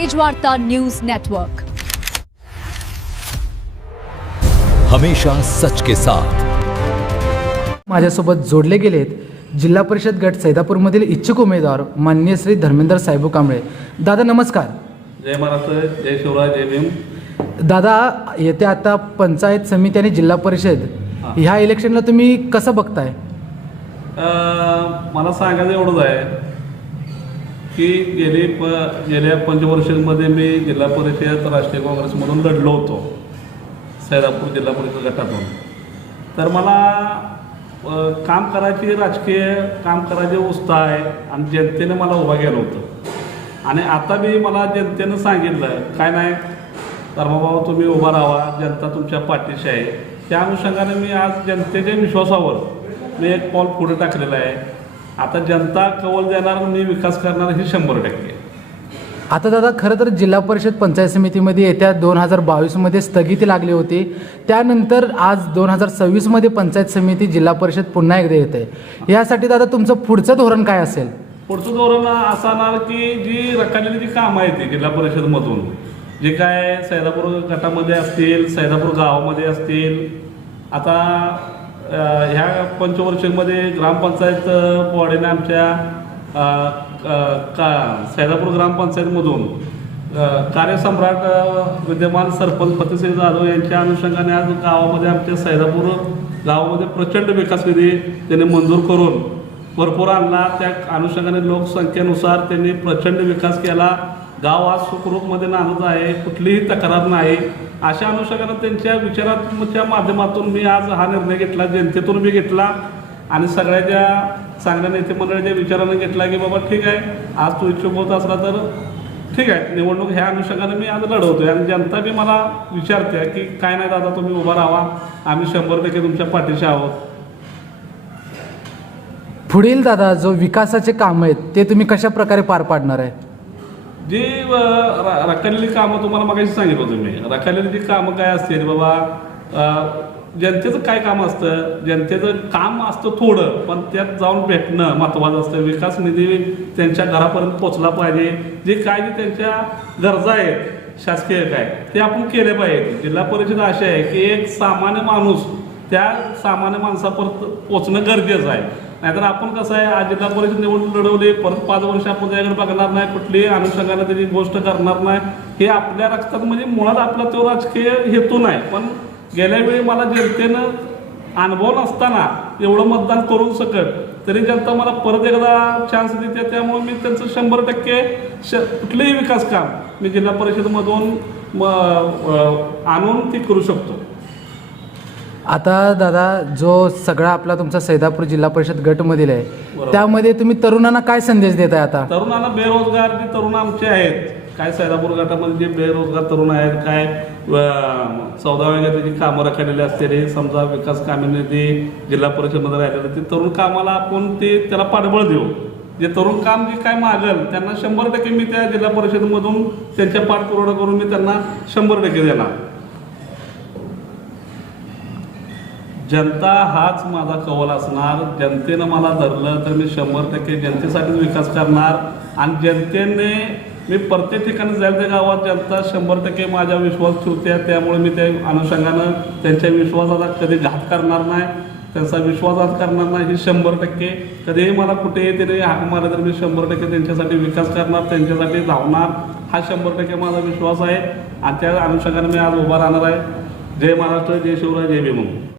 Tejvarta news network, हमेशा सच के साथ। माझ्यासोबत जोडले गेलेत जिल्हा परिषद गट सैदापूरमधील इच्छुक उमेदवार माननीय श्री धर्मेंद्र साहेबू कांबळे। दादा नमस्कार। जय महाराष्ट्र, जय शिवराय, जय भीम। दादा, येत्या आता पंचायत समिती आणि जिल्हा परिषद ह्या इलेक्शनला तुम्ही कसं बघताय? मला सांगायचं एवढंच आहे की गेल्या पंचवर्षांमध्ये मी जिल्हा परिषद राष्ट्रीय काँग्रेसमधून लढलो होतो, सैदापूर जिल्हा परिषद गटातून। तर मला काम करायची, राजकीय काम करायचे उत्साह आहे आणि जनतेने मला उभा केलं होतं। आणि आता मी मला जनतेनं सांगितलं काय नाही धर्माभाऊ, तुम्ही उभा राहा, जनता तुमच्या पाठीशी आहे। त्या अनुषंगाने मी आज जनतेच्या विश्वासावर मी एक पाऊल पुढे टाकलेलं आहे। आता जनता कौल देणार, मी विकास करणार, हे 100%। आता दादा, खरं तर जिल्हा परिषद पंचायत समितीमध्ये येत्या 2022मध्ये स्थगिती लागली होती, त्यानंतर आज 2026मध्ये पंचायत समिती जिल्हा परिषद पुन्हा एकदा येते। यासाठी दादा तुमचं पुढचं धोरण काय असेल? पुढचं धोरण असणार की जी रखडलेली जी कामं आहेत जिल्हा परिषदमधून, जे काय सैदापूर गटामध्ये असतील, सैदापूर गावामध्ये असतील, आता ह्या पंचवर्षामध्ये ग्रामपंचायत बॉडीने आमच्या सैदापूर ग्रामपंचायतमधून कार्यसम्राट विद्यमान सरपंच फतेसिंग जाधव यांच्या अनुषंगाने आज गावामध्ये, आमच्या सैदापूर गावामध्ये प्रचंड विकास निधी त्यांनी मंजूर करून भरपूर आणला। त्या अनुषंगाने लोकसंख्येनुसार त्यांनी प्रचंड विकास केला। गाव आज सुखरूपमध्ये नांदत आहे, कुठलीही तक्रार नाही। अशा अनुषंगाने त्यांच्या विचाराच्या माध्यमातून मी आज हा निर्णय घेतला, जनतेतून मी घेतला आणि सगळ्या ज्या चांगल्या नेते मंडळीच्या विचाराने घेतला की बाबा ठीक आहे, आज तू इच्छुक होत असला तर ठीक आहे, निवडणूक ह्या अनुषंगाने मी आज लढवतोय। आणि जनता बी मला विचारते की काय नाही दादा, तुम्ही उभा राहा, आम्ही 100% तुमच्या पाठीशी आहोत। पुढील दादा, जो विकासाचे काम आहेत ते तुम्ही कशा प्रकारे पार पाडणार आहे? जी रखडलेली कामं तुम्हाला मगाशी सांगितलं होतं मी, रखडलेली जी कामं काय असतील बाबा, जनतेचं काय काम असतं, जनतेचं काम असतं थोडं, पण त्यात जाऊन भेटणं महत्त्वाचं असतं। विकास निधी त्यांच्या घरापर्यंत पोचला पाहिजे। जे काय जे त्यांच्या गरजा आहेत शासकीय काय ते आपण केले पाहिजे। जिल्हा परिषद अशी आहे की एक सामान्य माणूस त्या सामान्य माणसापर्यंत पोचणं गरजेचं आहे। नाहीतर आपण कसं आहे, आज जिल्हा परिषद निवडणूक लढवली, परत 5 वर्ष आपण त्याकडे बघणार नाही, कुठलीही अनुषंगाने त्याची गोष्ट करणार नाही, हे आपल्या रक्तात म्हणजे मुळात आपला तो राजकीय हेतू नाही। पण गेल्या वेळी मला जनतेनं अनुभव नसताना एवढं मतदान करून सकट तरी जनता मला परत एकदा चान्स देते, त्यामुळे मी त्यांचं 100% कुठलेही विकास काम मी जिल्हा परिषदमधून आणून ती करू शकतो। आता दादा, जो सगळा आपला तुमचा सैदापूर जिल्हा परिषद गटमधील आहे, त्यामध्ये तुम्ही तरुणांना काय संदेश देताय? आता तरुणांना, बेरोजगार जे तरुण आमचे आहेत, काय सैदापूर गटामध्ये जे बेरोजगार तरुण आहेत, काय 14व्या गटाची कामं रखडलेली असते, समजा विकास कामे निधी जिल्हा परिषदमध्ये राहिलेलं, ते तरुण कामाला आपण त्याला पाठबळ देऊ। जे तरुण काम जे काय मागल त्यांना 100% मी त्या जिल्हा परिषदमधून त्यांच्या पाठपुरावा करून मी त्यांना 100% देणार। जनता हाच माझा कौल असणार। जनतेनं मला धरलं तर मी 100% जनतेसाठीच विकास करणार। आणि जनतेने मी प्रत्येक ठिकाणी जाईल त्या गावात जनता 100% माझ्या विश्वास ठेवते, त्यामुळे मी त्या अनुषंगानं त्यांच्या विश्वासाचा कधी घात करणार नाही, त्यांचा विश्वासघात करणार नाही, ही 100%। कधीही मला कुठेही त्याने हाक मारलं तर मी 100% त्यांच्यासाठी विकास करणार, त्यांच्यासाठी धावणार, हा 100% माझा विश्वास आहे। आणि त्या अनुषंगाने मी आज उभा राहणार आहे। जय महाराष्ट्र, जय शिवराय, जय भीम।